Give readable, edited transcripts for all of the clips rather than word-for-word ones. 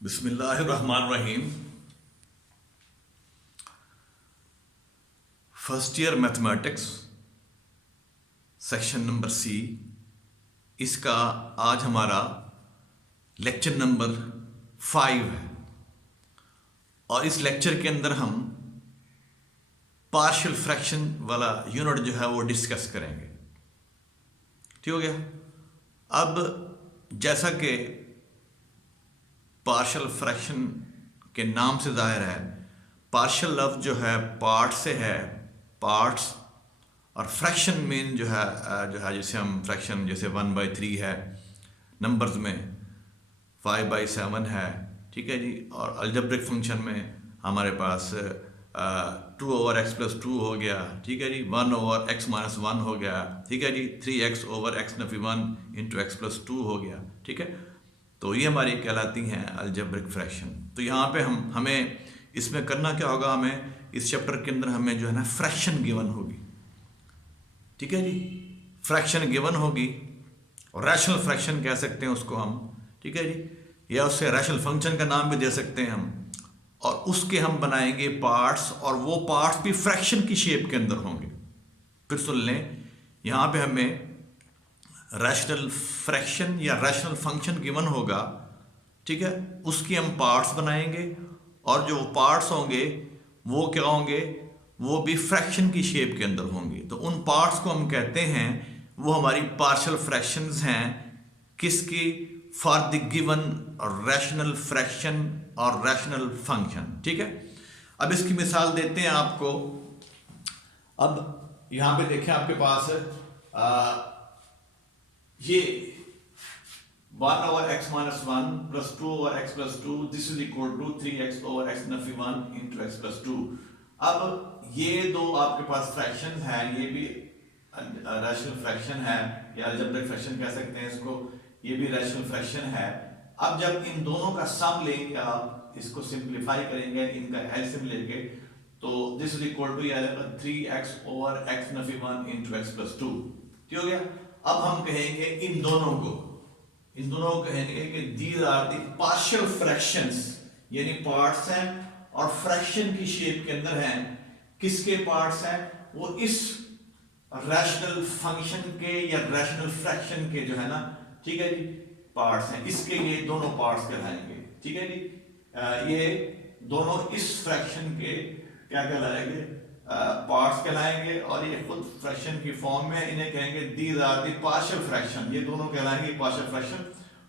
बिस्मिल्लाहिर्रहमानिर्रहीम। First year mathematics section number C, इसका आज हमारा लेक्चर नंबर 5 है और इस लेक्चर के अंदर हम पार्शियल फ्रैक्शन वाला यूनिट जो है वो डिस्कस करेंगे। ठीक हो गया। अब जैसा कि पार्शियल फ्रैक्शन के नाम से जाहिर है, पार्शियल लफ्ज़ जो है पार्ट से है, पार्ट्स, और फ्रैक्शन मीन जो है जिसे हम फ्रैक्शन जैसे 1/3 है, नंबर्स में 5/7 है, ठीक है जी। और अलजेब्रिक फंक्शन में हमारे पास 2/x+2 हो गया, ठीक है जी। 1/x-1 हो गया, ठीक है जी। 3x/x-1 × x+2 हो गया, ठीक है। तो ये हमारी कहलाती हैं अलजेब्रिक फ्रैक्शन। तो यहाँ पे हमें इसमें करना क्या होगा, हमें इस चैप्टर के अंदर हमें जो है ना फ्रैक्शन गिवन होगी, ठीक है जी। फ्रैक्शन गिवन होगी और रैशनल फ्रैक्शन कह सकते हैं उसको हम, ठीक है जी, या उससे रैशनल फंक्शन का नाम भी दे सकते हैं हम। और उसके हम बनाएंगे पार्ट्स, और वो पार्ट्स भी फ्रैक्शन की शेप के अंदर होंगे। फिर सुन लें, यहाँ पे हमें रैशनल फ्रैक्शन या रैशनल फंक्शन गिवन होगा, ठीक है। उसकी हम पार्ट्स बनाएंगे और जो पार्ट्स होंगे वो क्या होंगे, वो भी फ्रैक्शन की शेप के अंदर होंगे। तो उन पार्ट्स को हम कहते हैं, वो हमारी पार्शियल फ्रैक्शंस हैं। किसकी? For the given rational fraction और रैशनल फंक्शन, ठीक है। अब इसकी मिसाल देते हैं आपको। अब यहां पे देखें, आपके पास ये 1/x-1 + 2/x+2 this is equal to 3x/x-1 × x+2। अब ये दो आपके पास फ्रैक्शन है, ये भी रैशनल फ्रैक्शन है या अलजेब्रिक फ्रैक्शन कह सकते हैं इसको, ये भी रैशनल फ्रैक्शन है। अब जब इन दोनों का सम लेंगे, आप इसको सिंप्लीफाई करेंगे, इनका एलसीएम लेके, तो this is equal to 3x/x-1 × x+2, ठीक हो गया। अब हम कहेंगे इन दोनों को कहेंगे कि these are the partial fractions, यानी पार्ट्स हैं और फ्रैक्शन की शेप के अंदर हैं। किसके पार्ट्स हैं? वो इस रैशनल फंक्शन के या रैशनल फ्रैक्शन के जो है ना, ठीक है जी, पार्ट्स हैं। इसके ये दोनों पार्ट्स कहलाएंगे, ठीक है जी। ये दोनों इस फ्रैक्शन के क्या कहलाएंगे? पार्ट्स कहलाएंगे। और ये खुद फ्रैक्शन की फॉर्म में, इन्हें कहेंगे these are the partial fraction. ये दोनों कहलाएंगे partial fraction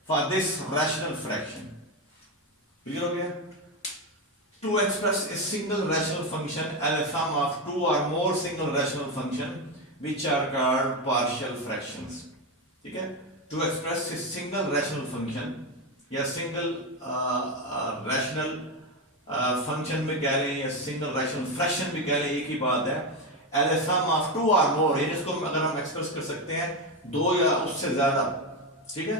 for this rational fraction. Clear हो गया? To express a single rational function as a sum of two or more single rational function which are called partial fractions, ठीक है। To express a single rational function या single rational function भी कह लें या single rational fraction भी कह लें, एक ही बात है। As a sum of 2 or more, ये जिसको अगर हम एक्सप्रेस कर सकते हैं 2 या उससे ज्यादा, ठीक है।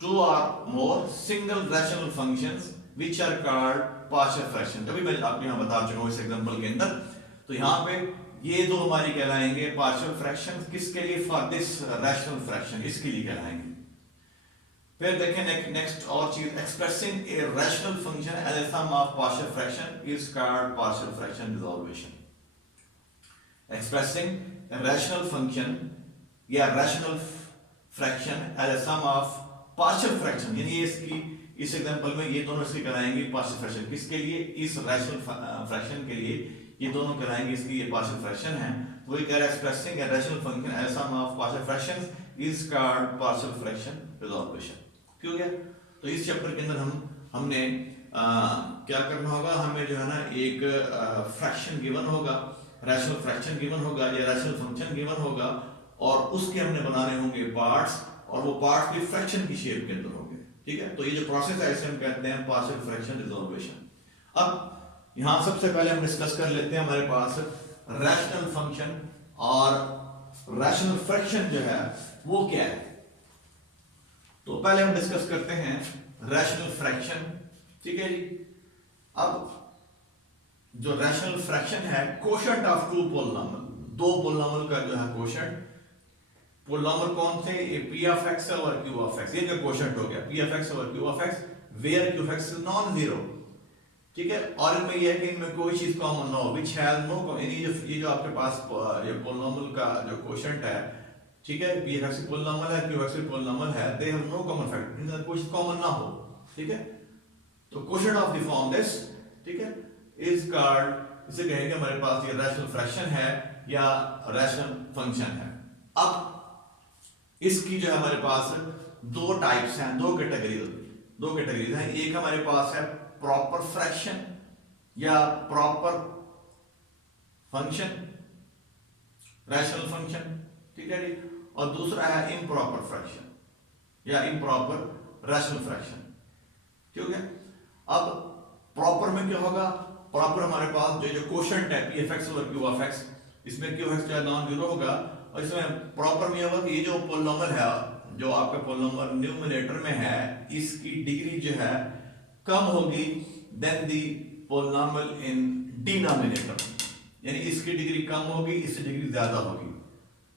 2 or more single rational functions which are called partial fraction। अभी मैं आपको यहाँ बता चुका हूँ इस एग्जांपल के अंदर। तो यहाँ पे ये दो हमारी कहलाएंगे पार्शियल फ्रैक्शन। किसके लिए? फॉर दिस रैशनल फ्रैक्शन, इसके लिए कहलाएंगे। फिर देखें नेक्स्ट और चीज, expressing a rational function as a sum of partial fraction is called partial fraction resolution. Expressing a rational function या rational fraction as a sum of partial fraction, यानी इसकी इस एग्जांपल में ये दोनों इसकी कहलाएंगे पार्शियल फ्रैक्शन। किसके लिए? इस रैशनल फ्रैक्शन के लिए ये दोनों कहलाएंगे इसकी, ये पार्शियल फ्रैक्शन है। तो वही कह रहा है expressing a rational function as a sum of partial fractions is called partial fraction resolution. क्यों गया? तो इस चैप्टर के अंदर हमने क्या करना होगा, हमें जो है ना एक फ्रैक्शन गिवन होगा, रैशनल फ्रैक्शन गिवन होगा या रैशनल फंक्शन गिवन होगा, और उसके हमने बनाने होंगे पार्ट्स, और वो पार्ट्स भी फ्रैक्शन की शेप के अंदर होंगे, ठीक है। तो ये जो प्रोसेस है इसे हम कहते हैं पार्शियल फ्रैक्शन रिजॉल्वेशन। अब यहां सबसे पहले हम डिस्कस कर लेते हैं हमारे पास रैशनल फंक्शन और रैशनल फ्रैक्शन जो है वो क्या है। तो पहले हम डिस्कस करते हैं रैशनल फ्रैक्शन, ठीक है जी। अब जो रैशनल फ्रैक्शन है, कोशेंट ऑफ टू पोलिनोमियल, दो पोलिनोमियल का जो है कोशेंट। पोलिनोमियल कौन थे? ये p of x और q of x, ये जो कोशेंट हो गया p of x और q of x where q x is non zero, ठीक है। और इनमें यह है कि इनमें कोई चीज कॉमन ना हो, विच हैज नो, यानी ये जो आपके पास ये पोलिनोमियल का जो क्वोशंट है, ठीक है, पी एक्स पोलिनोमियल है, क्यू एक्स पोलिनोमियल है, they have no common factor, इनमें कोई चीज कॉमन ना हो, ठीक है। तो quotient of the form this, ठीक है, इज कॉल्ड, इसे कहेंगे हमारे पास ये रैशनल फ्रैक्शन है या रैशनल फंक्शन है। अब इसकी जो है हमारे पास दो टाइप्स हैं, दो कैटेगरीज हैं। एक हमारे पास है प्रॉपर फ्रैक्शन या प्रॉपर फंक्शन, रैशनल फंक्शन, ठीक है जी, और दूसरा है इम्प्रॉपर फ्रैक्शन या इम्प्रॉपर रैशनल फ्रैक्शन, ठीक है। अब प्रॉपर में क्या होगा, प्रॉपर हमारे पास जो क्वोशंट है पी एफ एक्स और क्यू एफ एक्स, इसमें क्यू एक्स जो है नॉन जीरो होगा, और इसमें प्रॉपर में होगा कि ये जो पोलिनोमियल है, जो आपका पोलिनोमियल न्यूमरेटर में है, इसकी डिग्री जो है कम होगी than the polynomial in denominator, यानी इसकी डिग्री कम होगी, इसकी डिग्री ज्यादा होगी।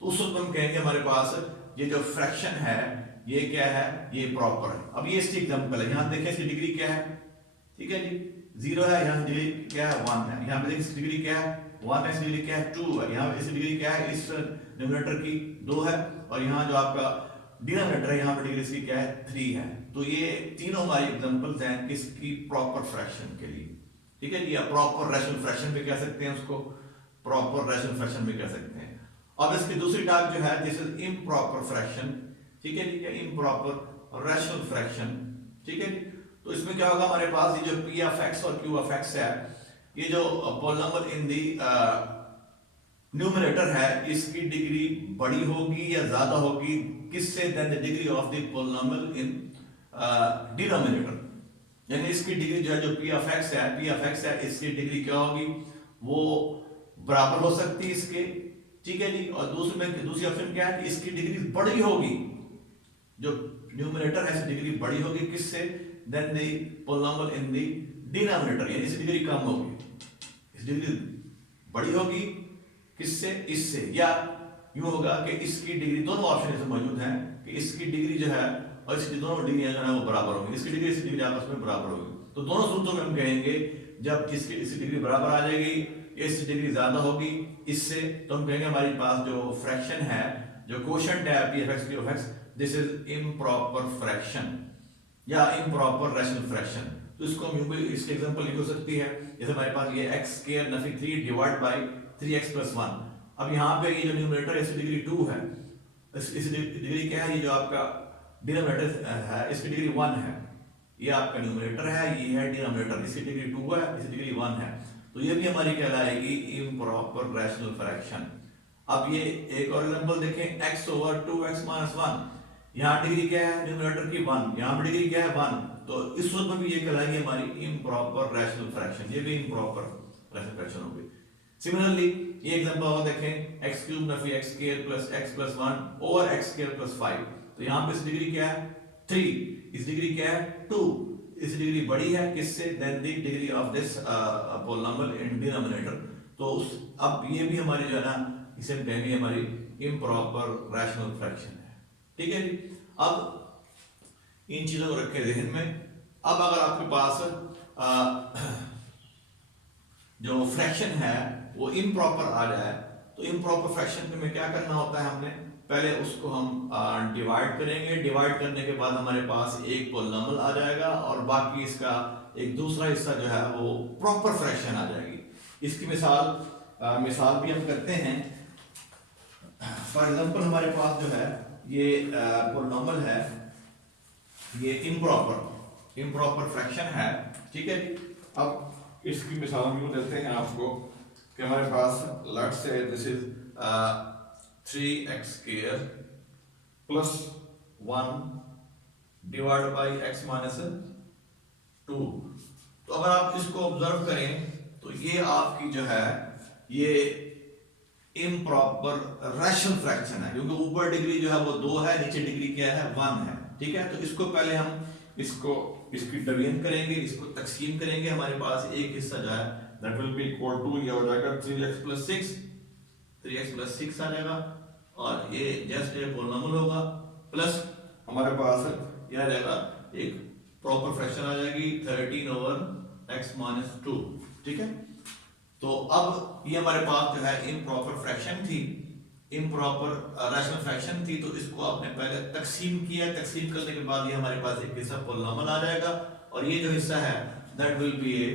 तो उस वक्त हम कहेंगे हमारे पास ये जो फ्रैक्शन है ये क्या है, ये प्रॉपर है। अब ये इसकी एग्जांपल है, यहां देखिए इसकी डिग्री क्या है, ठीक है जी, जीरो है, यहाँ डिग्री क्या है, वन है, यहाँ पे देखिए इसकी डिग्री क्या है, वन है, इसकी डिग्री क्या है, टू है, यहाँ पे इसकी डिग्री क्या है, इस न्यूमरेटर की दो है, और यहाँ जो आपका डिनोमिनेटर है यहाँ पे डिग्री इसकी क्या है, थ्री है। तो ये तीनों हमारी एग्जांपल्स हैं किसकी, प्रॉपर फ्रैक्शन के लिए, ठीक है जी। या प्रॉपर रैशनल फ्रैक्शन भी कह सकते हैं उसको, प्रॉपर रैशनल फ्रैक्शन भी कह सकते हैं। अब इसकी दूसरी टाइप जो है दिस इज इम्प्रॉपर फ्रैक्शन, ठीक है जी, इम्प्रॉपर रैशनल फ्रैक्शन, ठीक है जी। तो इसमें क्या होगा, हमारे पास ये जो पी एफ एक्स और क्यू एफ एक्स है, ये जो पोलिनोमियल इन दी न्यूमरेटर है, इसकी डिग्री बड़ी होगी या ज्यादा होगी किससे, than the degree of the polynomial in denominator, यानी इसकी डिग्री जो है, जो पी एफ एक्स है, इसकी डिग्री क्या होगी, वो बराबर हो सकती है इसके, ठीक है जी। और दूसरी ऑप्शन क्या है कि इसकी डिग्री बड़ी होगी, जो न्यूमरेटर है इसकी डिग्री बड़ी होगी किससे, than the polynomial in the denominator, यानी इसकी डिग्री कम होगी, इस डिग्री बड़ी होगी किससे, इससे, या यूं होगा कि इसकी डिग्री, दोनों ऑप्शन इसमें मौजूद हैं कि इसकी डिग्री जो है और इसकी दोनों डिग्री जो है वो बराबर होगी, इसकी डिग्री आपस में बराबर होगी। तो दोनों सूत्रों में हम कहेंगे जब इसकी डिग्री बराबर आ जाएगी, इसकी डिग्री ज्यादा होगी इससे, तो हम कहेंगे हमारे पास जो फ्रैक्शन है, जो क्वोशंट है p of x Q of x, this is improper fraction या इम्प्रॉपर रैशनल फ्रैक्शन। तो इसको हम यूं भी इसके एग्जांपल लिख हो सकती है, जैसे हमारे पास ये x square Nafi 3 divide by 3x + 1। अब यहाँ पे ये जो न्यूमरेटर है इसकी डिग्री 2 है, इसकी डिग्री क्या है, ये जो आपका डिनोमिनेटर है इसकी डिग्री 1 है, ये आपका न्यूमरेटर है, ये है डिनोमिनेटर, इसकी डिग्री 2 है, इसकी डिग्री 1 है, तो ये भी हमारी कहलाएगी इम्प्रॉपर रैशनल फ्रैक्शन। अब ये एक और एग्जांपल देखें, x ओवर 2x - 1, यहाँ डिग्री क्या है न्यूमरेटर की 1, यहाँ पर डिग्री क्या है 1, तो इस सूत्र में भी ये कहलाएगी हमारी इम्प्रॉपर रैशनल फ्रैक्शन, ये भी इम्प्रॉपर रैशनल फ्रैक्शन होगी। सिमिलरली ये एग्जांपल और देखें, x³ Nafi x² + x + 1 over x² + 5, तो यहाँ पे इस डिग्री क्या है 3, इस डिग्री क्या है 2, इस डिग्री बड़ी है किससे, than the degree of this polynomial in denominator. तो अब ये भी हमारी जो है ना, इसे हम कहेंगे हमारी इम्प्रॉपर रैशनल फ्रैक्शन है, ठीक है जी। अब इन चीजों को रखे ध्यान में। अब अगर आपके पास जो फ्रैक्शन है वो इम्प्रॉपर आ जाए, तो इम्प्रॉपर फ्रैक्शन में क्या करना होता है, हमने पहले उसको हम डिवाइड करेंगे, डिवाइड करने के बाद हमारे पास एक पोलिनोमियल आ जाएगा और बाकी इसका एक दूसरा हिस्सा जो है वो प्रॉपर फ्रैक्शन आ जाएगी। इसकी मिसाल भी हम करते हैं। फॉर एग्जांपल हमारे पास जो है ये पोलिनोमियल है, ये इम्प्रॉपर फ्रैक्शन है, ठीक है जी। अब इसकी मिसाल हम यूं देते हैं आपको कि हमारे पास let's say this is 3x² + 1 divide by x - 2। तो अगर आप इसको ऑब्जर्व करें तो ये आपकी जो है ये इम्प्रॉपर रैशनल फ्रैक्शन है, क्योंकि ऊपर डिग्री जो है वो 2 है, नीचे डिग्री क्या है 1 है, ठीक है। तो इसको पहले हम इसकी डिवीजन करेंगे, इसको तकसीम करेंगे, हमारे पास एक हिस्सा जो है that will be equal to, ये हो जाएगा 3x + 6 आ जाएगा, और ये जस्ट ये पोलिनोमियल होगा, प्लस हमारे पास ये आ जाएगा एक प्रॉपर फ्रैक्शन आ जाएगी 13/x-2, ठीक है। तो अब ये हमारे पास जो है इम्प्रॉपर फ्रैक्शन थी, इम्प्रॉपर रैशनल फ्रैक्शन थी, तो इसको आपने पहले तकसीम किया, तकसीम करने के बाद ये हमारे पास एक हिस्सा पॉलिनॉमियल आ जाएगा, और ये जो हिस्सा है that will B A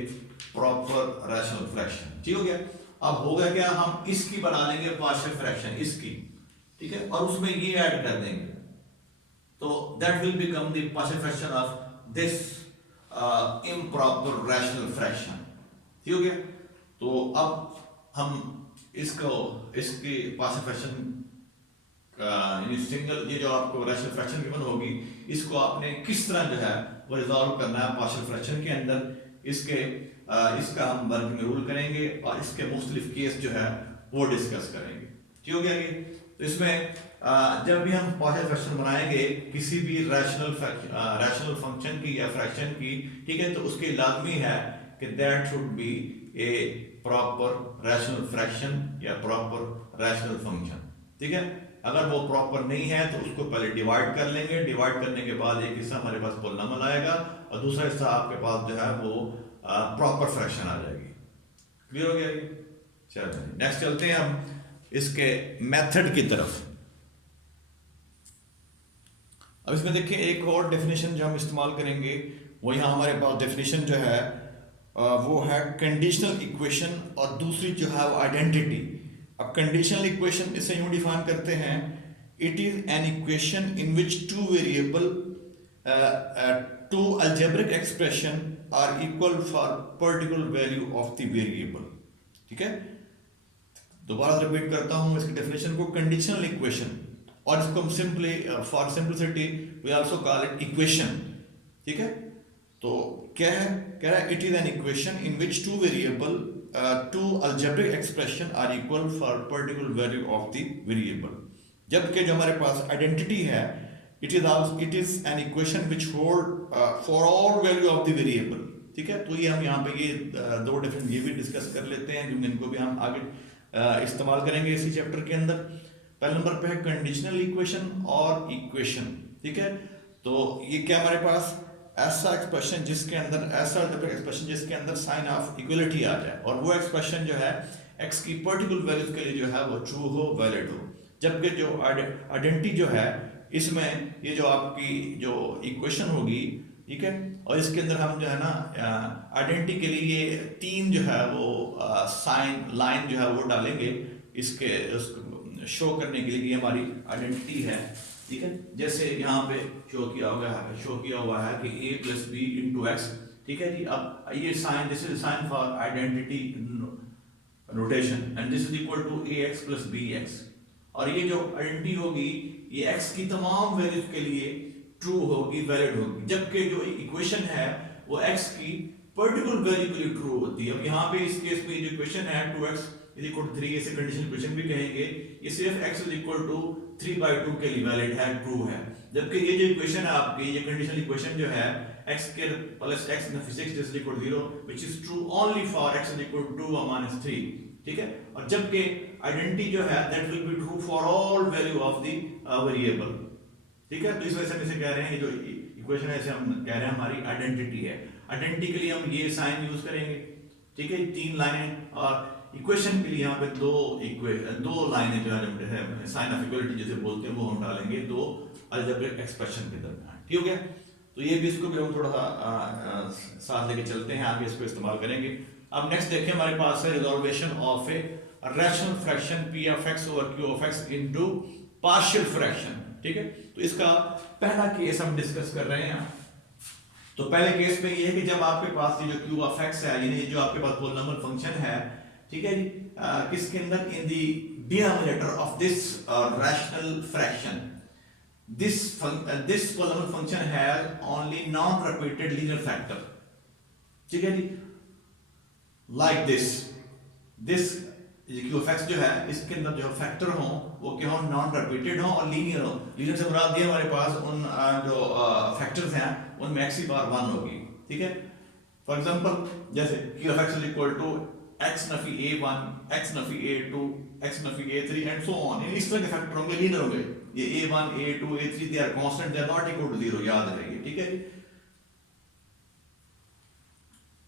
proper rational fraction, ठीक हो गया। अब होगा क्या, हम इसकी बना लेंगे पार्शियल फ्रैक्शन, इसकी, ठीक है, और उसमें ये ऐड कर देंगे, तो that will become the partial fraction of this improper rational fraction, ठीक हो गया। तो अब हम इसको, इसकी पार्शियल फ्रैक्शन यानी सिंगल, ये जो आपको रैशनल फ्रैक्शन गिवन होगी, इसको आपने किस तरह जो है वो रिजॉल्व करना है पार्शियल फ्रैक्शन के अंदर, इसके इसका हम वर्ग में रूल करेंगे और इसके मुख्तलिफ केस जो है वो डिस्कस करेंगे, ठीक हो गया ये। तो इसमें जब भी हम पार्शियल फ्रैक्शन बनाएंगे किसी भी रैशनल फंक्शन की या फ्रैक्शन की, ठीक है, तो उसके लाजमी है कि that should be A proper rational fraction या प्रॉपर रैशनल फंक्शन, ठीक है। अगर वो प्रॉपर नहीं है तो उसको पहले डिवाइड कर लेंगे, डिवाइड करने के बाद एक हिस्सा हमारे पास पॉलिनॉमियल आएगा और दूसरा हिस्सा आपके पास जो है वो प्रॉपर फ्रैक्शन आ जाएगी, क्लियर हो गया ये। चलो नेक्स्ट चलते हैं हम इसके मेथड की तरफ। अब इसमें देखिए एक और डेफिनेशन जो हम इस्तेमाल करेंगे, वो यहाँ हमारे पास डेफिनेशन जो है वो है कंडीशनल इक्वेशन और दूसरी जो है वो आइडेंटिटी। अब कंडीशनल इक्वेशन इसे यूं डिफाइन करते हैं, it is an equation in which two variable two algebraic expression are equal for particular value of the variable, ठीक है। दोबारा रिपीट करता हूं इसकी डेफिनेशन को, कंडीशनल इक्वेशन, और इसको हम simply for simplicity we also call it equation, ठीक है। तो क्या है, कह रहा है it is an equation in which two variable two algebraic expression are equal for particular value of the variable. जबकि जो हमारे पास आइडेंटिटी है, it is an equation which hold for all value of the variable, ठीक है। तो ये हम यहाँ पे ये दो डिफरेंट ये भी डिस्कस कर लेते हैं, जो इनको भी हम आगे इस्तेमाल करेंगे इसी चैप्टर के अंदर। पहले नंबर पे है कंडीशनल इक्वेशन और इक्वेशन, ठीक है। तो ये क्या हमारे पास ऐसा एक्सप्रेशन जिसके अंदर, ऐसा एक्सप्रेशन जिसके अंदर साइन ऑफ इक्वलिटी आ जाए, और वो एक्सप्रेशन जो है x की पर्टिकुलर वैल्यूज के लिए जो है वो ट्रू हो, वैलिड हो। जबकि जो आइडेंटिटी जो है इसमें ये जो आपकी जो इक्वेशन होगी, ठीक है, और इसके अंदर हम जो है ना आइडेंटिटी के लिए ये तीन जो है वो साइन लाइन जो है वो डालेंगे इसके उसको शो करने के लिए कि हमारी आइडेंटिटी है, ठीक है। जैसे यहाँ पे शो किया हुआ है कि a plus B into X, ठीक है जी। अब ये sign, this is sign for identity notation, and this is equal to ax plus bx, और ये जो आइडेंटिटी होगी ये x की तमाम वैल्यूज के लिए ट्रू होगी, वैलिड होगी। जबकि जो इक्वेशन है वो x की पर्टिकुलर वैल्यू के लिए ट्रू होती है। अब यहाँ पे इस केस में जो इक्वेशन है 2x इज इक्वल टू 3, इसे कंडीशनल इक्वेशन भी कहेंगे, ये सिर्फ x इज इक्वल टू 3/2 के लिए वैलिड है, ट्रू है। जबकि ये जो इक्वेशन है आपकी, ये कंडीशनल इक्वेशन जो है x के plus x into 6 is equal to 0 which is true only for x is equal to 2 minus 3, ठीक है। और जबकि आइडेंटिटी जो है that will be true for all value of the variable, ठीक है। तो इस वजह से हम इसे कह रहे हैं, ये जो इक्वेशन है इसे हम कह रहे हैं हमारी आइडेंटिटी है। आइडेंटिटी के लिए हम ये साइन यूज करेंगे, ठीक है, तीन लाइनें, और इक्वेशन के लिए यहाँ पे दो लाइनें जो है साइन ऑफ इक्वलिटी जैसे बोलते हैं वो हम डालेंगे दो अलजेब्रिक एक्सप्रेशन के दरमियान, ठीक हो गया। तो ये भी इसको भी हम थोड़ा सा साथ लेके चलते हैं, आगे इसको इस्तेमाल करेंगे। अब नेक्स्ट देखिए हमारे पास है resolution of a rational fraction p of x over q of x into partial fraction, ठीक है। तो इसका पहला केस हम डिस्कस कर रहे हैं। तो पहले केस में ये है कि जब आपके पास ये जो q of x है, यानी जो आपके पास पॉलिनॉमियल फंक्शन है, ठीक है जी, किसके अंदर, in the denominator of this rational fraction, this polynomial function has only non-repeated linear factor, ठीक है जी, like this q of x जो है इसके अंदर जो फैक्टर हो वो क्या हो, नॉन रिपीटेड हो और लीनियर हो। लीनियर से मुराद दिया हमारे पास उन जो फैक्टर्स हैं उनमें x की बार 1 होगी, ठीक है। फॉर एग्जांपल जैसे q of x is equal to x नफी a1, x नफी a2, x नफी a3 एंड सो ऑन। इस तरह के फैक्टर होंगे, लीनियर होंगे। ये a1 a2 a3 they are constant, they are not equal to 0, याद रखिए, ठीक है।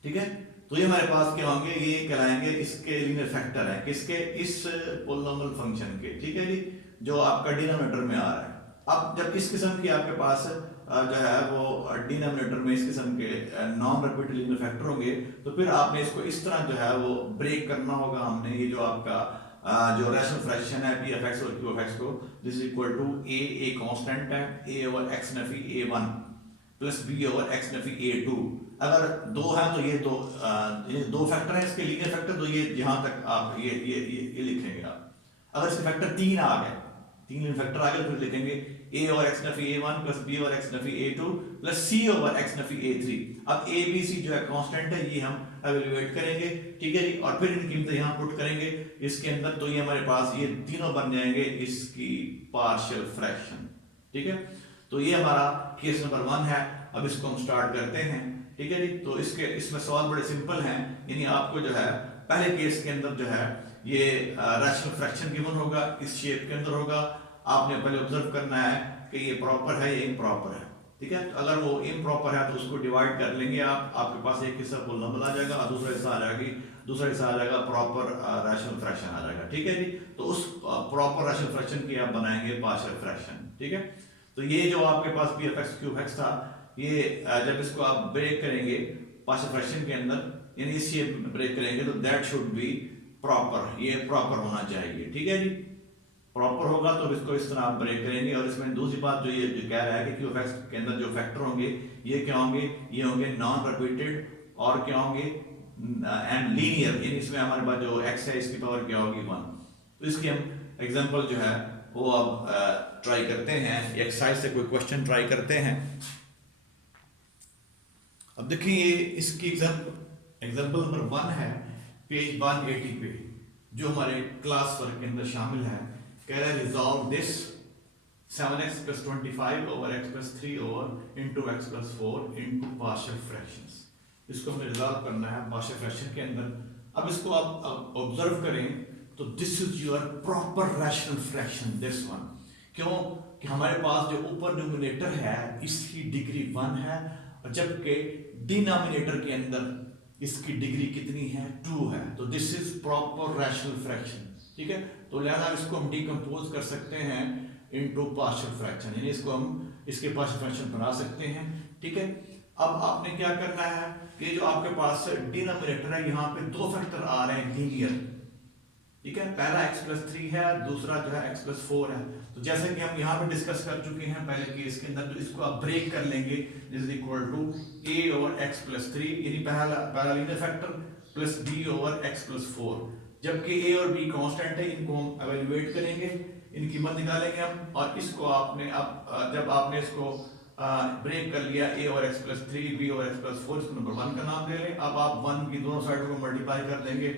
ठीक है। तो ये हमारे पास क्या होंगे, ये कहलाएंगे इसके लीनियर फैक्टर है, किसके, इस पोलिनोमियल फंक्शन के, ठीक है जी, जो आपका डिनोमिनेटर में आ रहा है। अब जब इस किस्म की आपके पास जो है वो डिनोमिनेटर में इस किस्म के नॉन रिपीटेड लीनियर फैक्टर होंगे, तो फिर आपने इसको इस तरह जो है वो ब्रेक करना होगा हमने। ये जो आपका जो रैशनल फ्रैक्शन है पी एफ एक्स और क्यू एफ एक्स को, this is equal to a constant है, ए ओवर एक्स नफी a1 plus b over x नफी a2। अगर दो है तो ये दो फैक्टर है इसके लीनियर फैक्टर, तो ये यहां तक आप ये लिखेंगे आप। अगर इसके फैक्टर तीन आ गए, तीन लीनियर फैक्टर आ गए, तो फिर लिखेंगे a ओवर एक्स नफी a1 plus b over x नफी a2 plus c over x Nafi a3। अब a b c जो है कांस्टेंट है, ये हम एवेल्युएट करेंगे, ठीक है जी, और फिर इनकी कीमतें यहाँ पुट करेंगे इसके अंदर, तो ये हमारे पास ये तीनों बन जाएंगे इसकी पार्शियल फ्रैक्शन, ठीक है। तो ये हमारा केस नंबर 1 है। अब इसको हम स्टार्ट करते हैं, ठीक है जी। तो इसमें सवाल बड़े सिंपल हैं, यानी आपको जो है पहले केस के अंदर जो है ये रैशनल फ्रैक्शन गिवन होगा, इस शेप के अंदर होगा। आपने पहले ऑब्जर्व करना है कि ये प्रॉपर है या इम्प्रॉपर है, ठीक है। तो अगर वो इम्प्रॉपर है तो उसको डिवाइड कर लेंगे आप, आपके पास एक हिस्सा पोलिनोमियल आ जाएगा और दूसरा हिस्सा आ जाएगी, दूसरा हिस्सा आ जाएगा प्रॉपर रैशनल फ्रैक्शन आ जाएगा, ठीक है जी। तो उस प्रॉपर रैशनल फ्रैक्शन की आप बनाएंगे पार्शियल फ्रैक्शन, ठीक है। तो ये जो आपके पास p of x q x था, ये जब इसको आप ब्रेक करेंगे पार्शियल फ्रैक्शन के अंदर, यानी इस शेप में ब्रेक करेंगे, तो दैट शुड बी प्रॉपर, ये प्रॉपर होना चाहिए, ठीक है जी। प्रॉपर होगा तो इसको इस तरह आप ब्रेक करेंगे। और इसमें दूसरी बात जो ये जो कह रहा है कि क्यू एफ एक्स के अंदर जो फैक्टर होंगे ये क्या होंगे, ये होंगे नॉन रिपीटेड और क्या होंगे एंड लीनियर, यानी इसमें हमारे पास जो एक्स है इसकी पावर क्या होगी 1। तो इसकी हम एग्जांपल जो है वो अब ट्राई करते हैं, एक्सरसाइज से कोई क्वेश्चन ट्राई करते हैं। अब देखिए ये इसकी एग्जांपल नंबर 1 है, पेज 180 पे, जो हमारे क्लास वर्क के अंदर शामिल है। कह रहा है resolve this 7x plus 25 over x plus 3 over into x plus 4 into partial fractions। इसको हमें रिजॉल्व करना है पार्शियल फ्रैक्शन के अंदर। अब इसको आप ऑब्जर्व करें तो this is your proper rational fraction, this one. क्यों कि हमारे पास जो ऊपर न्यूमरेटर है इसकी डिग्री 1 है, और जबकि डिनोमिनेटर के अंदर इसकी डिग्री कितनी है, 2 है। तो this is proper rational fraction, ठीक है। तो लिहाजा इसको हम डिकम्पोज कर सकते हैं इनटू पार्शियल फ्रैक्शन, यानी इसको हम इसके पार्शियल फ्रैक्शन बना सकते हैं, ठीक है। अब आपने क्या करना है कि जो आपके पास डिनोमिनेटर है यहाँ पे दो फैक्टर आ रहे हैं लीनियर, ठीक है। पहला x प्लस 3 है, दूसरा जो है x प्लस 4 है। तो जैसे कि हम यहाँ पे डिस्कस कर चुके हैं पहले केस के अंदर, तो इसको आप ब्रेक कर लेंगे, this is equal to a over x plus 3, यानी पहला linear factor plus b over x plus 4। जबकि a और b कांस्टेंट है, इनको हम एवेल्युएट करेंगे, इनकी कीमत निकालेंगे हम, और इसको आपने अब जब आपने इसको ब्रेक कर लिया a और x प्लस 3 b और x प्लस 4, इसको नंबर 1 का नाम दे लें। अब आप 1 की दोनों साइड को मल्टीप्लाई कर देंगे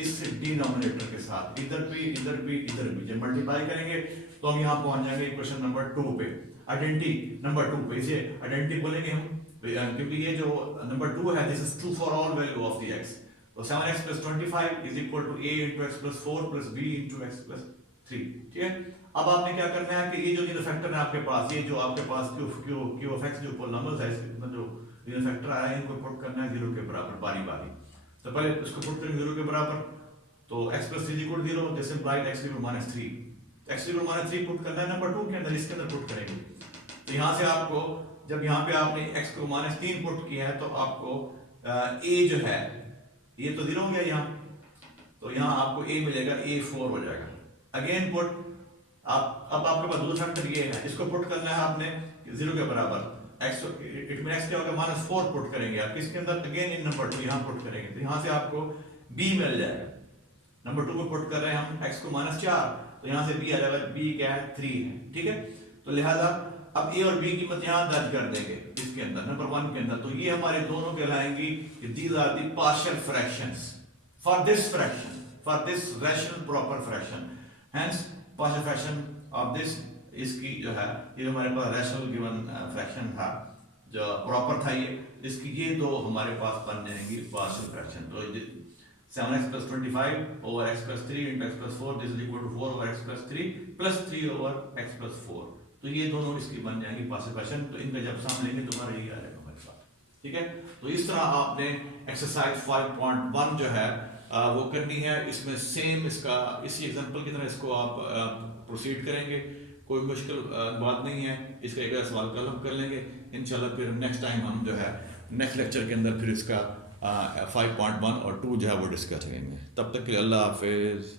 इस डिनोमिनेटर के साथ, इधर भी इधर भी इधर भी। जब मल्टीप्लाई करेंगे तो हम यहाँ पहुंच जाएंगे इक्वेशन नंबर 2 पे, आइडेंटिटी नंबर 2 पे। इसे आइडेंटिटी बोलेंगे हम, क्योंकि ये जो नंबर 2 है this is true for all value of the x। तो 7x plus 25 is equal to a into x plus 4 plus b into x plus 3, ठीक है। अब आपने क्या करना है कि ये जो लीनियर फैक्टर है आपके पास, ये जो आपके पास q of x जो पोलिनोमियल्स है, इसमें जो लीनियर फैक्टर आया है इनको पुट करना है 0 के बराबर बारी बारी। तो पहले इसको पुट करेंगे 0 के बराबर, तो x plus 3 equal to 0, this implies x equal minus 3। x equal minus 3 put करना है नंबर 2 के अंदर, इसके अंदर पुट करेंगे। तो यहाँ से आपको जब यहाँ पे आपने x को -3 पुट किया है तो आपको a जो है ये तो 0 हो गया यहाँ, तो यहाँ आपको a मिलेगा, a4 हो जाएगा। अगेन पुट, अब आपके पास दूसरा फैक्टर ये है, इसको पुट करना है आपने 0 के बराबर, x इट मीन x क्या होगा -4 पुट करेंगे आप किसके अंदर, अगेन इन नंबर 2 यहाँ पुट करेंगे, तो यहाँ से आपको b मिल जाएगा। नंबर 2 में पुट कर रहे हैं हम x को -4, तो यहाँ से b आ जाएगा, b क्या है 3 है, ठीक है। तो लिहाजा अब a और b की कीमत यहाँ दर्ज कर देंगे इसके अंदर नंबर 1 के अंदर। तो ये हमारे दोनों कहलाएंगी, these are the partial fractions for this fraction, for this rational proper fraction, hence partial fraction of this, इसकी जो है ये हमारे पास rational given fraction था जो proper था, ये इसकी ये दो हमारे पास बन जाएंगी partial fraction। तो 7x plus 25 over x plus 3 into x plus 4, this is equal to 4 over x plus 3 plus 3 over x plus 4। तो ये दोनों इसकी बन जाएंगी पार्शियल फ्रैक्शन। तो इनका जब सम लेंगे तो हमारा यही आ जाएगा हमारे पास। ठीक है। तो इस तरह आपने एक्सरसाइज 5.1 जो है वो करनी है। इसमें सेम इसका इसी एग्जांपल की तरह इसको आप प्रोसीड करेंगे, कोई मुश्किल बात नहीं है। इसका एक सवाल कल हम कर लेंगे इंशाल्लाह। फिर नेक्स्ट टाइम हम जो है नेक्स्ट लेक्चर के अंदर फिर इसका 5.1 और 2 जो है वो डिस्कस करेंगे। तब तक के लिए अल्लाह हाफिज़।